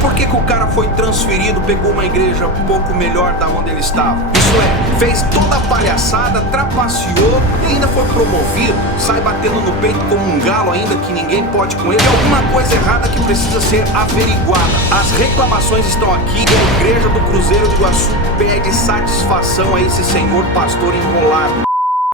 por que o cara foi transferido, pegou uma igreja um pouco melhor da onde ele estava? Isso é, fez toda a palhaçada, trapaceou e ainda foi promovido, sai batendo no peito como um galo ainda que ninguém pode com ele. É alguma coisa errada que precisa ser averiguada. As reclamações estão aqui e a igreja do Cruzeiro do Iguaçu pede satisfação a esse senhor pastor enrolado.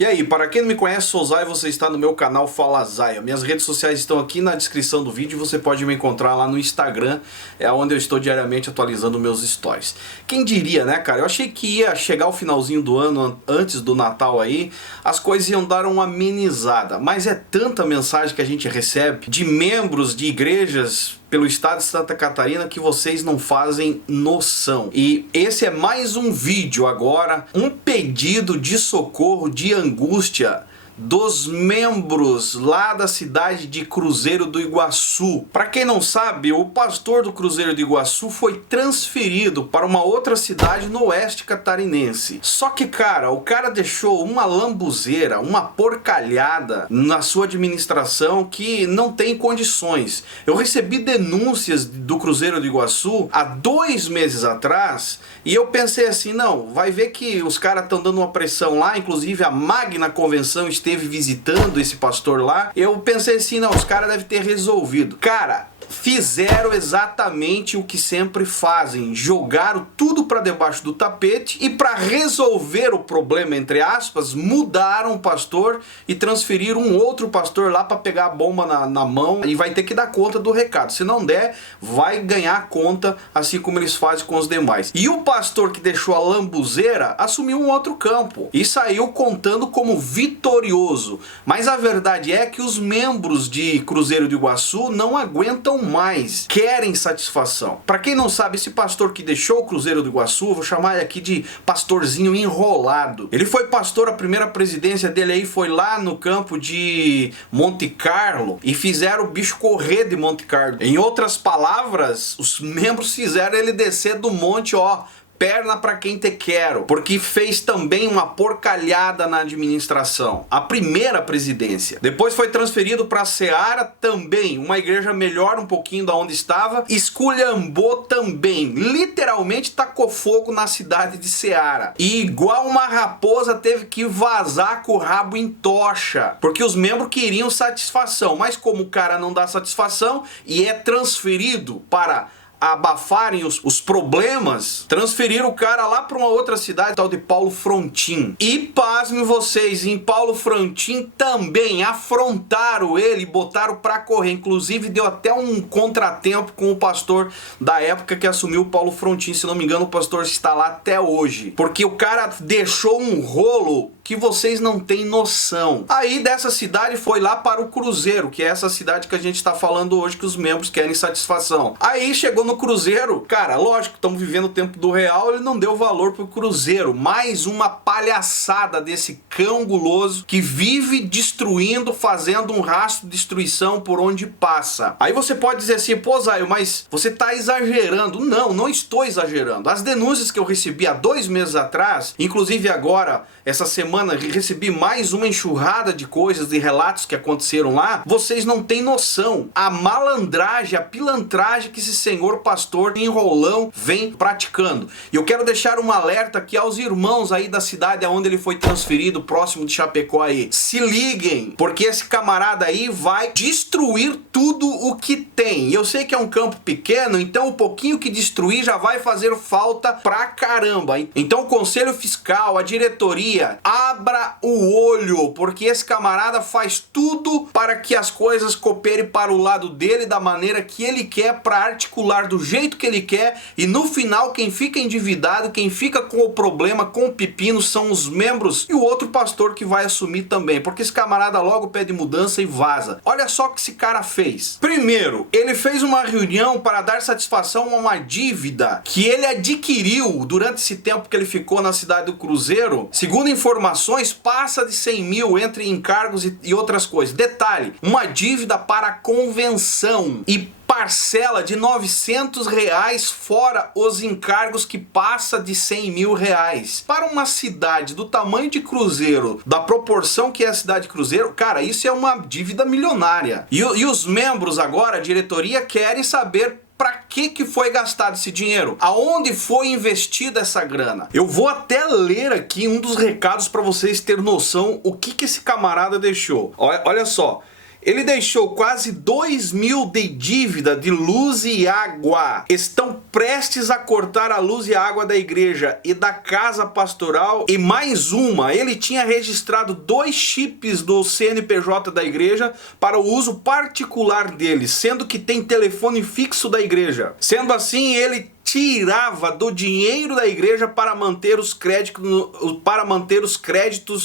E aí, para quem não me conhece, sou Zay, você está no meu canal Fala Zay. Minhas redes sociais estão aqui na descrição do vídeo, você pode me encontrar lá no Instagram, é onde eu estou diariamente atualizando meus stories. Quem diria, né, cara? Eu achei que ia chegar o finalzinho do ano, antes do Natal aí, as coisas iam dar uma amenizada, mas é tanta mensagem que a gente recebe de membros de igrejas pelo estado de Santa Catarina que vocês não fazem noção. E esse é mais um vídeo agora, um pedido de socorro, de angústia dos membros lá da cidade de Cruzeiro do Iguaçu. Para quem não sabe, o pastor do Cruzeiro do Iguaçu foi transferido para uma outra cidade no oeste catarinense. Só que, cara, o cara deixou uma lambuzeira, uma porcalhada na sua administração que não tem condições. Eu recebi denúncias do Cruzeiro do Iguaçu há 2 meses atrás e eu pensei assim, não, vai ver que os caras estão dando uma pressão lá, inclusive a Magna Convenção esteve visitando esse pastor lá. Eu pensei assim, não, os caras devem ter resolvido. Cara, fizeram exatamente o que sempre fazem, jogaram tudo para debaixo do tapete e para resolver o problema, entre aspas, mudaram o pastor e transferiram um outro pastor lá para pegar a bomba na mão e vai ter que dar conta do recado. Se não der, vai ganhar conta, assim como eles fazem com os demais. E o pastor que deixou a lambuzeira assumiu um outro campo e saiu contando como vitorioso. Mas a verdade é que os membros de Cruzeiro do Iguaçu não aguentam mais, querem satisfação. Para quem não sabe, esse pastor que deixou o Cruzeiro do Iguaçu, eu vou chamar ele aqui de pastorzinho enrolado. Ele foi pastor, a primeira presidência dele aí foi lá no campo de Monte Carlo e fizeram o bicho correr de Monte Carlo. Em outras palavras, os membros fizeram ele descer do monte, ó, perna pra quem te quero, porque fez também uma porcalhada na administração. A primeira presidência. Depois foi transferido pra Seara, também uma igreja melhor um pouquinho da onde estava. Esculhambou também, literalmente tacou fogo na cidade de Seara. E igual uma raposa teve que vazar com o rabo em tocha, porque os membros queriam satisfação, mas como o cara não dá satisfação e é transferido para abafarem os problemas, transferiram o cara lá para uma outra cidade, tal de Paulo Frontin. E pasmem vocês, em Paulo Frontin também afrontaram ele, botaram para correr. Inclusive deu até um contratempo com o pastor da época que assumiu o Paulo Frontin. Se não me engano, o pastor está lá até hoje, porque o cara deixou um rolo que vocês não têm noção. Aí dessa cidade foi lá para o Cruzeiro, que é essa cidade que a gente está falando hoje, que os membros querem satisfação. Aí chegou no Cruzeiro, cara, lógico, estamos vivendo o tempo do real, ele não deu valor pro Cruzeiro. Mais uma palhaçada desse cão guloso que vive destruindo, fazendo um rastro de destruição por onde passa. Aí você pode dizer assim, pô, Zayo, mas você tá exagerando. Não, não estou exagerando. As denúncias que eu recebi há 2 meses atrás, inclusive agora, essa semana, recebi mais uma enxurrada de coisas e relatos que aconteceram lá. Vocês não têm noção. A malandragem, a pilantragem que esse senhor pastor enrolão vem praticando. E eu quero deixar um alerta aqui aos irmãos aí da cidade aonde ele foi transferido, próximo de Chapecó aí. Se liguem, porque esse camarada aí vai destruir tudo o que tem. E eu sei que é um campo pequeno, então o pouquinho que destruir já vai fazer falta pra caramba. Então o conselho fiscal, a diretoria, abra o olho, porque esse camarada faz tudo para que as coisas cooperem para o lado dele da maneira que ele quer, para articular do jeito que ele quer, e no final quem fica endividado, quem fica com o problema, com o pepino, são os membros e o outro pastor que vai assumir também, porque esse camarada logo pede mudança e vaza. Olha só o que esse cara fez. Primeiro, ele fez uma reunião para dar satisfação a uma dívida que ele adquiriu durante esse tempo que ele ficou na cidade do Cruzeiro. Segundo informações, passa de 100 mil entre encargos e outras coisas. Detalhe, uma dívida para a convenção e parcela de R$900 fora os encargos, que passa de R$100.000. Para uma cidade do tamanho de Cruzeiro, da proporção que é a cidade de Cruzeiro, cara, isso é uma dívida milionária. E os membros agora, a diretoria, querem saber para que foi gastado esse dinheiro? Aonde foi investida essa grana? Eu vou até ler aqui um dos recados para vocês terem noção o que esse camarada deixou. Olha só. Ele deixou quase 2.000 de dívida de luz e água. Estão prestes a cortar a luz e a água da igreja e da casa pastoral. E mais uma, ele tinha registrado 2 chips do CNPJ da igreja para o uso particular dele, sendo que tem telefone fixo da igreja. Sendo assim, ele tirava do dinheiro da igreja para manter os créditos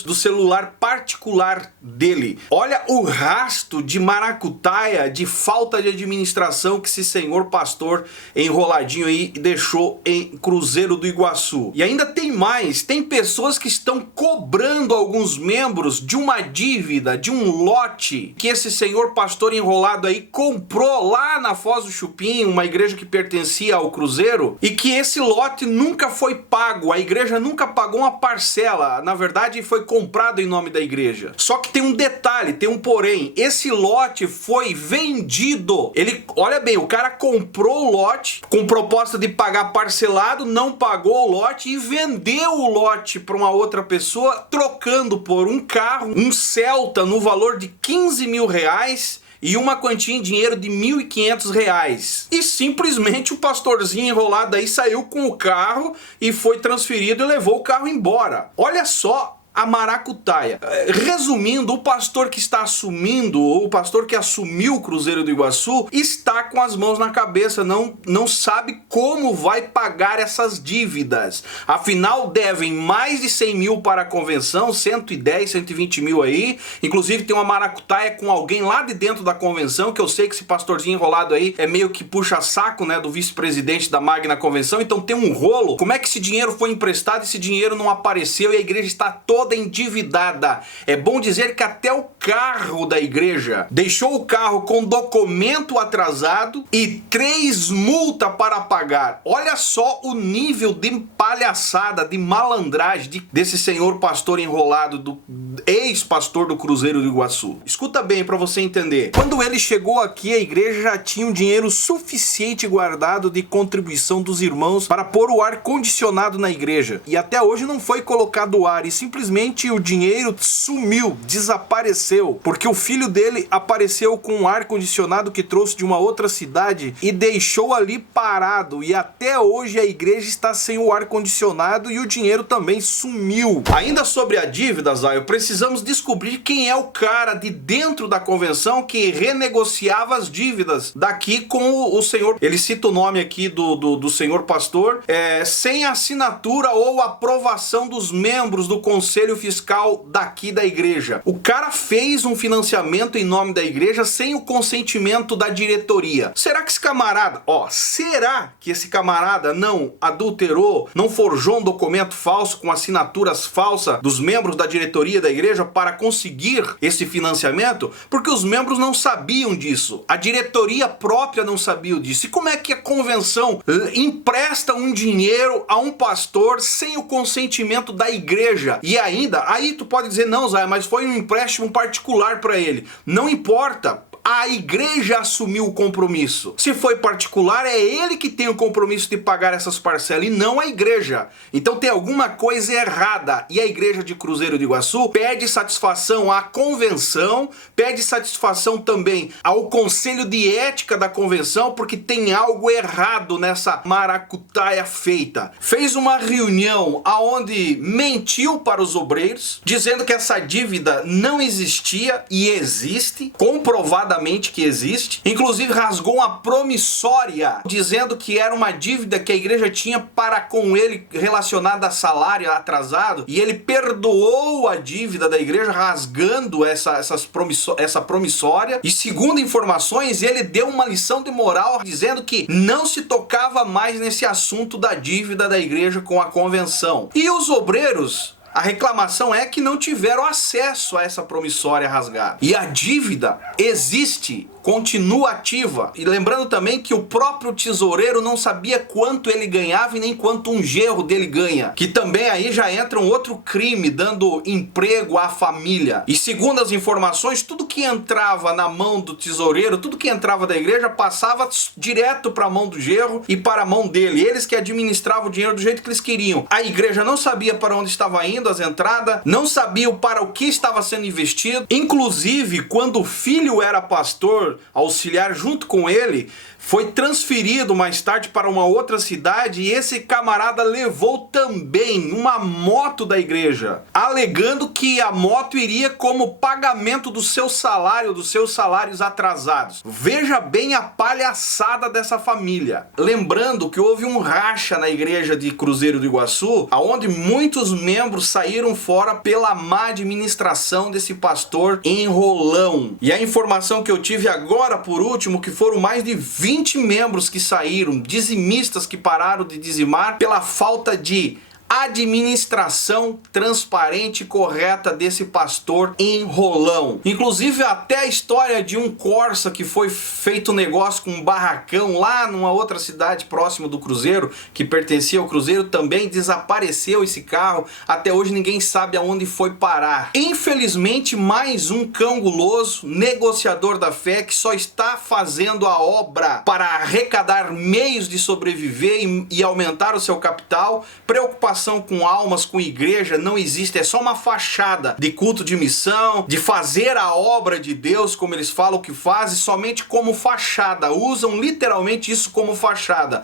do celular particular dele. Olha o rastro de maracutaia, de falta de administração que esse senhor pastor enroladinho aí deixou em Cruzeiro do Iguaçu. E ainda tem mais, tem pessoas que estão cobrando alguns membros de uma dívida, de um lote que esse senhor pastor enrolado aí comprou lá na Foz do Chupim, uma igreja que pertencia ao Cruzeiro, e que esse lote nunca foi pago, a igreja nunca pagou uma parcela, na verdade foi comprado em nome da igreja. Só que tem um detalhe, tem um porém, esse lote foi vendido. Olha bem, o cara comprou o lote com proposta de pagar parcelado, não pagou o lote e vendeu o lote para uma outra pessoa, trocando por um carro, um Celta no valor de 15 mil reais, e uma quantia em dinheiro de R$1.500. E simplesmente o pastorzinho enrolado aí saiu com o carro e foi transferido e levou o carro embora. Olha só a maracutaia. Resumindo, o pastor que está assumindo, ou o pastor que assumiu o Cruzeiro do Iguaçu, está com as mãos na cabeça, não sabe como vai pagar essas dívidas. Afinal, devem mais de 100 mil para a convenção, 110, 120 mil aí. Inclusive tem uma maracutaia com alguém lá de dentro da convenção, que eu sei que esse pastorzinho enrolado aí é meio que puxa-saco, né, do vice-presidente da Magna Convenção, então tem um rolo. Como é que esse dinheiro foi emprestado, esse dinheiro não apareceu e a igreja está toda endividada? É bom dizer que até o carro da igreja deixou o carro com documento atrasado e 3 multas para pagar. Olha só o nível de palhaçada, de malandragem desse senhor pastor enrolado, do ex-pastor do Cruzeiro do Iguaçu. Escuta bem para você entender. Quando ele chegou aqui, a igreja já tinha um dinheiro suficiente guardado de contribuição dos irmãos para pôr o ar condicionado na igreja. E até hoje não foi colocado o ar e simplesmente o dinheiro sumiu, desapareceu, porque o filho dele apareceu com um ar-condicionado que trouxe de uma outra cidade e deixou ali parado, e até hoje a igreja está sem o ar-condicionado e o dinheiro também sumiu. Ainda sobre a dívida, Zaio, precisamos descobrir quem é o cara de dentro da convenção que renegociava as dívidas daqui com o senhor. Ele cita o nome aqui do senhor pastor, sem assinatura ou aprovação dos membros do conselho fiscal daqui da igreja. O cara fez um financiamento em nome da igreja sem o consentimento da diretoria. Será que esse camarada, será que esse camarada não adulterou, não forjou um documento falso com assinaturas falsas dos membros da diretoria da igreja para conseguir esse financiamento? Porque os membros não sabiam disso. A diretoria própria não sabia disso. E como é que a convenção empresta um dinheiro a um pastor sem o consentimento da igreja? E aí tu pode dizer, não, Zé, mas foi um empréstimo particular para ele. Não importa. A igreja assumiu o compromisso. Se foi particular, é ele que tem o compromisso de pagar essas parcelas e não a igreja. Então tem alguma coisa errada. E a igreja de Cruzeiro do Iguaçu pede satisfação à convenção, pede satisfação também ao conselho de ética da convenção, porque tem algo errado nessa maracutaia feita. Fez uma reunião aonde mentiu para os obreiros, dizendo que essa dívida não existia e existe, comprovadamente que existe. Inclusive rasgou uma promissória dizendo que era uma dívida que a igreja tinha para com ele relacionada a salário atrasado, e ele perdoou a dívida da igreja rasgando essa promissória, e segundo informações ele deu uma lição de moral dizendo que não se tocava mais nesse assunto da dívida da igreja com a convenção. E os obreiros A reclamação é que não tiveram acesso a essa promissória rasgada. E a dívida existe, continua ativa. E lembrando também que o próprio tesoureiro não sabia quanto ele ganhava e nem quanto um genro dele ganha. Que também aí já entra um outro crime, dando emprego à família. E segundo as informações, tudo que entrava na mão do tesoureiro, tudo que entrava da igreja, passava direto para a mão do genro e para a mão dele. Eles que administravam o dinheiro do jeito que eles queriam. A igreja não sabia para onde estava indo as entradas, não sabia para o que estava sendo investido. Inclusive, quando o filho era pastor, auxiliar junto com ele, foi transferido mais tarde para uma outra cidade e esse camarada levou também uma moto da igreja, alegando que a moto iria como pagamento do seu salário, dos seus salários atrasados. Veja bem a palhaçada dessa família. Lembrando que houve um racha na igreja de Cruzeiro do Iguaçu, onde muitos membros saíram fora pela má administração desse pastor enrolão. E a informação que eu tive agora, por último, que foram mais de 20 membros que saíram, dizimistas que pararam de dizimar pela falta de administração transparente e correta desse pastor enrolão. Inclusive até a história de um Corsa que foi feito negócio com um barracão lá numa outra cidade próxima do Cruzeiro, que pertencia ao Cruzeiro, também desapareceu esse carro. Até hoje ninguém sabe aonde foi parar. Infelizmente, mais um cão guloso, negociador da fé, que só está fazendo a obra para arrecadar meios de sobreviver e aumentar o seu capital. Preocupação com almas, com igreja não existe, é só uma fachada de culto de missão, de fazer a obra de Deus, como eles falam que fazem, somente como fachada, usam literalmente isso como fachada,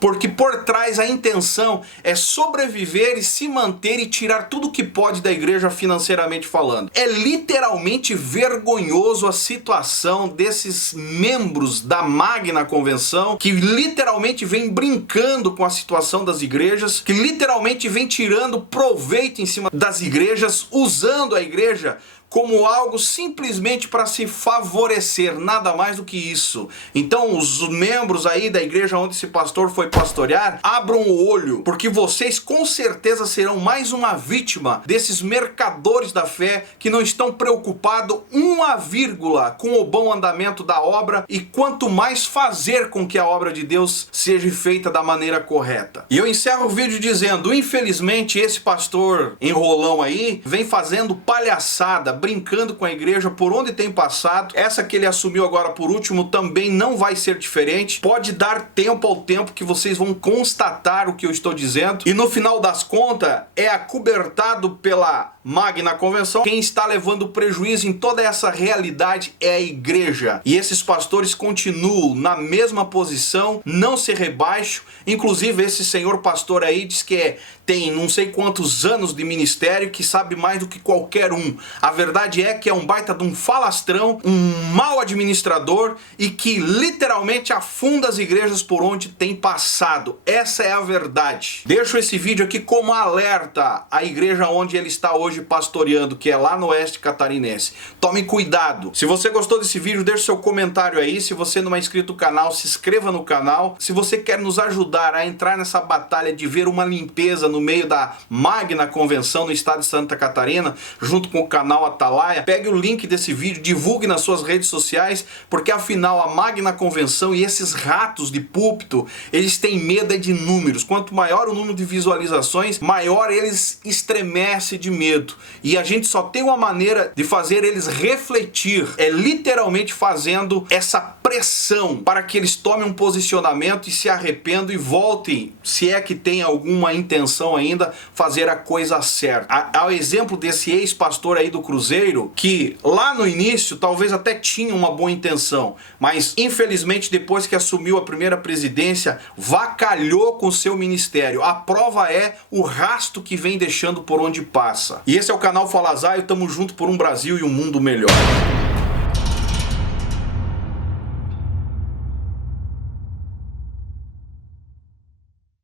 porque por trás a intenção é sobreviver e se manter e tirar tudo que pode da igreja financeiramente falando. É literalmente vergonhoso a situação desses membros da Magna Convenção, que literalmente vem brincando com a situação das igrejas, que literalmente vem tirando proveito em cima das igrejas, usando a igreja como algo simplesmente para se favorecer, nada mais do que isso. Então os membros aí da igreja onde esse pastor foi pastorear, abram o olho, porque vocês com certeza serão mais uma vítima desses mercadores da fé que não estão preocupados uma vírgula com o bom andamento da obra e quanto mais fazer com que a obra de Deus seja feita da maneira correta. E eu encerro o vídeo dizendo, infelizmente esse pastor enrolão aí vem fazendo palhaçada, brincando com a igreja por onde tem passado. Essa que ele assumiu agora por último também não vai ser diferente. Pode dar tempo ao tempo que vocês vão constatar o que eu estou dizendo. E no final das contas é acobertado pela Magna Convenção. Quem está levando prejuízo em toda essa realidade é a igreja. E esses pastores continuam na mesma posição, não se rebaixam. Inclusive esse senhor pastor aí diz que tem não sei quantos anos de ministério, que sabe mais do que qualquer um. A verdade é que é um baita de um falastrão, um mau administrador e que literalmente afunda as igrejas por onde tem passado. Essa é a verdade. Deixo esse vídeo aqui como alerta à igreja onde ele está hoje pastoreando, que é lá no oeste catarinense. Tome cuidado. Se você gostou desse vídeo, deixe seu comentário aí. Se você não é inscrito no canal, se inscreva no canal. Se você quer nos ajudar a entrar nessa batalha de ver uma limpeza no meio da Magna Convenção no estado de Santa Catarina, junto com o canal Atalaia, pegue o link desse vídeo, divulgue nas suas redes sociais, porque afinal a Magna Convenção e esses ratos de púlpito, eles têm medo de números. Quanto maior o número de visualizações, maior eles estremecem de medo. E a gente só tem uma maneira de fazer eles refletir, é literalmente fazendo essa pressão para que eles tomem um posicionamento e se arrependam e voltem, se é que tem alguma intenção ainda, fazer a coisa certa. Ao exemplo desse ex-pastor aí do Cruzeiro, que lá no início talvez até tinha uma boa intenção, mas infelizmente depois que assumiu a primeira presidência, vacalhou com o seu ministério. A prova é o rastro que vem deixando por onde passa. E esse é o canal Fala Zaio, tamo junto por um Brasil e um mundo melhor.